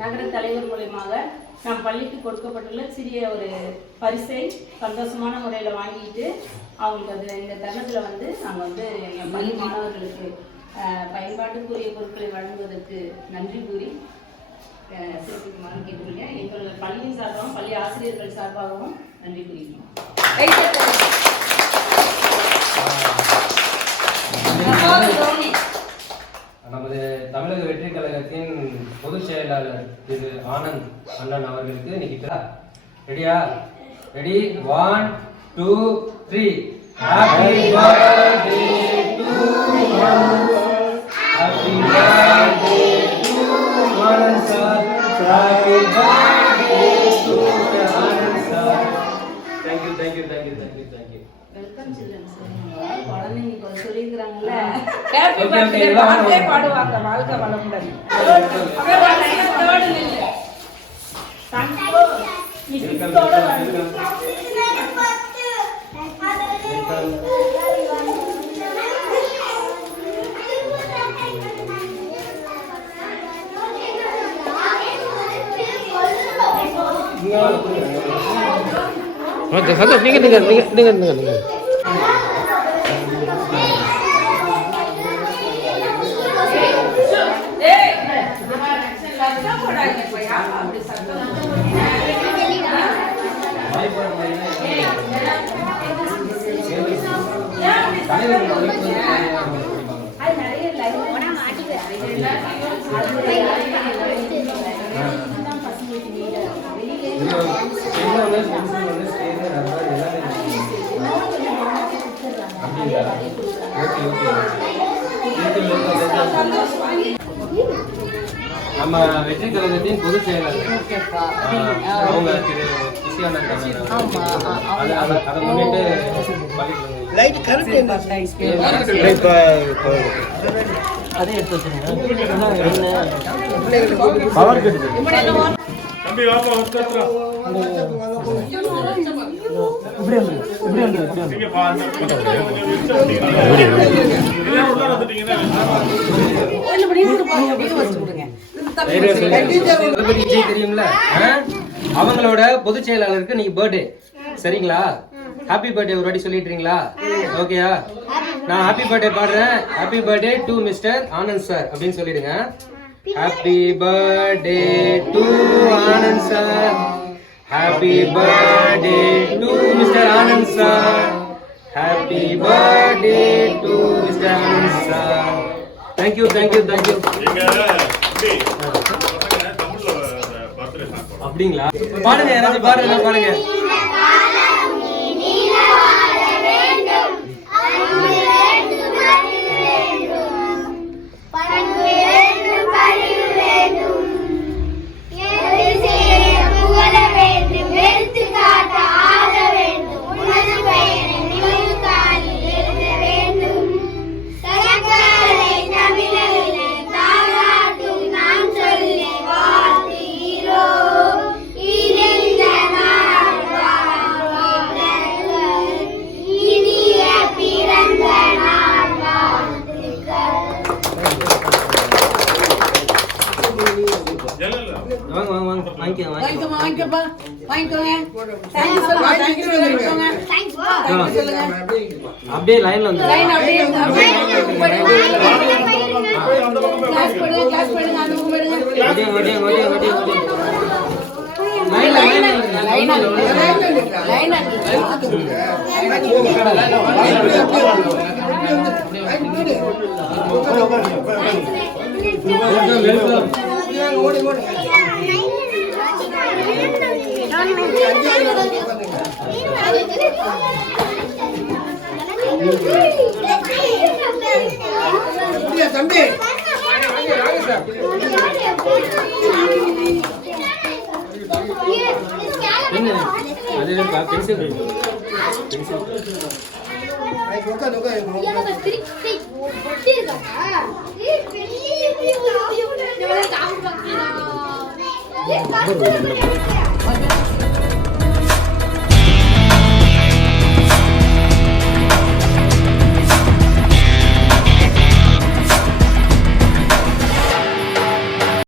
நகர தலைவர் மூலமாக நம் பள்ளிக்கு கொடுக்கப்பட்டுள்ள சிறிய ஒரு பரிசை சந்தோஷமான முறையில் வாங்கிட்டு அவங்களுக்கு இந்த தருணத்தில் நாங்கள் எங்கள் பள்ளி மாணவர்களுக்கு பயன்பாட்டுக்குரிய பொருட்களை வழங்குவதற்கு நன்றி கூறி சிறப்பிக்குமாறு கேட்டுக்கொள்கிறேன். எங்கள் பள்ளியின் சார்பாகவும் பள்ளி ஆசிரியர்கள் சார்பாகவும் நன்றி கூறுகிறோம். நமது தமிழக வெற்றி கழகத்தின் பொதுச் செயலாளர் திரு ஆனந்த் அண்ணன் அவர்களுக்கு இன்னைக்கு ரெடியா? Ready? 1 2 3. Happy birthday to happy birthday to Anand sir. Happy birthday to Anand sir. Thank you. Welcome childrens. குழந்தைங்க சொல்லியிருக்கிறாங்கல்ல, பாடுவாங்க. வாழ்க்கை வளமுடன். சந்தோஷ் நீங்க நம்ம வெற்றி கழகத்தின் பொதுச் செயலாளர் அவங்க திரு அதை முன்னிட்டு அதே எடுத்து வச்சுருங்க. பவர் கட்டு தெரியும்ல, அவங்களோட பொதுச் செயலாளருக்கு நீங்க பர்த்டே, சரிங்களா? ஹாப்பி பர்த்டே ஒரு வாட்டி சொல்லிட்டுறீங்களா? ஓகேயா? நான் ஹாப்பி பர்த்டே பாடுறேன். Happy birthday to mister Anand sir அப்படின்னு சொல்லிடுங்க. Happy birthday to Anand sir. Happy birthday to mister Anand sir. Happy birthday to mister Anand sir. Thank you. அப்படிங்களா? பாருங்க, யாராச்சும் பாருங்க. அப்படியே லைன்ல வந்து தம்பி Apa